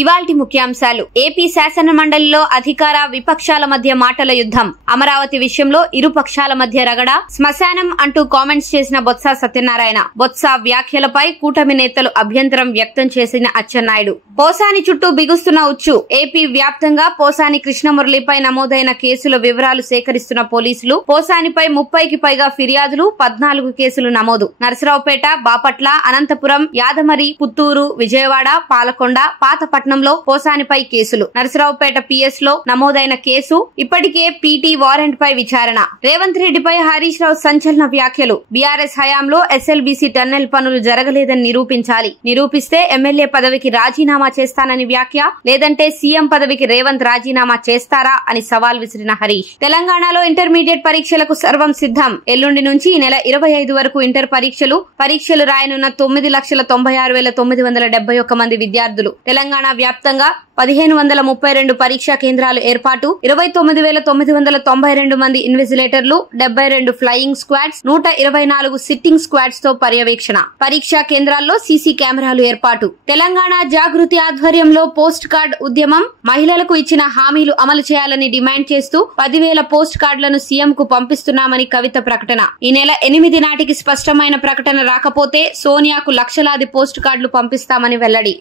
ఇవాల్టి ముఖ్యాంశాలు. ఏపీ శాసన మండలిలో అధికార విపక్షాల మధ్య మాటల యుద్ధం. అమరావతి విషయంలో ఇరు పక్షాల మధ్య రగడ. శ్మశానం అంటూ కామెంట్స్ చేసిన బొత్స సత్యనారాయణ. బొత్స వ్యాఖ్యలపై కూటమి నేతలు అభ్యంతరం వ్యక్తం చేసిన అచ్చెన్నాయుడు. పోసాని చుట్టూ బిగుస్తున్న ఉచ్చు. ఏపీ వ్యాప్తంగా పోసాని కృష్ణమురళిపై నమోదైన కేసుల వివరాలు సేకరిస్తున్న పోలీసులు. పోసానిపై 30కి పైగా ఫిర్యాదులు, 14 కేసులు నమోదు. నరసరావుపేట, బాపట్ల, అనంతపురం, యాదమరి, పుత్తూరు, విజయవాడ, పాలకొండ, పాతపట్నంలో పోసానిపై కేసులు. నరసరావుపేట పిఎస్ లో నమోదైన కేసు. ఇప్పటికే పీటీ వారెంట్ పై విచారణ. రేవంత్ రెడ్డిపై హరీష్ రావు సంచలన వ్యాఖ్యలు. బీఆర్ఎస్ హయాంలో ఎస్ఎల్బీసీ టన్నెల్ పనులు జరగలేదని నిరూపించాలి. నిరూపిస్తే ఎమ్మెల్యే పదవికి రాజీనామా చేస్తానని వ్యాఖ్య. లేదంటే సీఎం పదవికి రేవంత్ రాజీనామా చేస్తారా అని సవాల్ విసిరిన హరీష్. తెలంగాణలో ఇంటర్మీడియట్ పరీక్షలకు సర్వం సిద్ధం. ఎల్లుండి నుంచి ఈ నెల 25 వరకు ఇంటర్ పరీక్షలు రాయనున్న 9,96,971 మంది విద్యార్థులు. తెలంగాణ వ్యాప్తంగా 1,532 పరీక్షా కేంద్రాలు ఏర్పాటు. 29,992 మంది ఇన్విజిలేటర్లు, 72 ఫ్లయింగ్ స్క్వాడ్స్, 124 సిట్టింగ్ స్క్వాడ్స్ తో పర్యవేక్షణ. పరీక్షా కేంద్రాల్లో సీసీ కెమెరాలు ఏర్పాటు. తెలంగాణ జాగృతి ఆధ్వర్యంలో పోస్ట్ కార్డ్ ఉద్యమం. మహిళలకు ఇచ్చిన హామీలు అమలు చేయాలని డిమాండ్ చేస్తూ 10,000 పోస్ట్ కార్డులను సీఎం కు పంపిస్తున్నామని కవిత ప్రకటన. ఈ నెల 8 నాటికి స్పష్టమైన ప్రకటన రాకపోతే సోనియాకు లక్షలాది పోస్ట్ కార్డులు పంపిస్తామని వెల్లడి.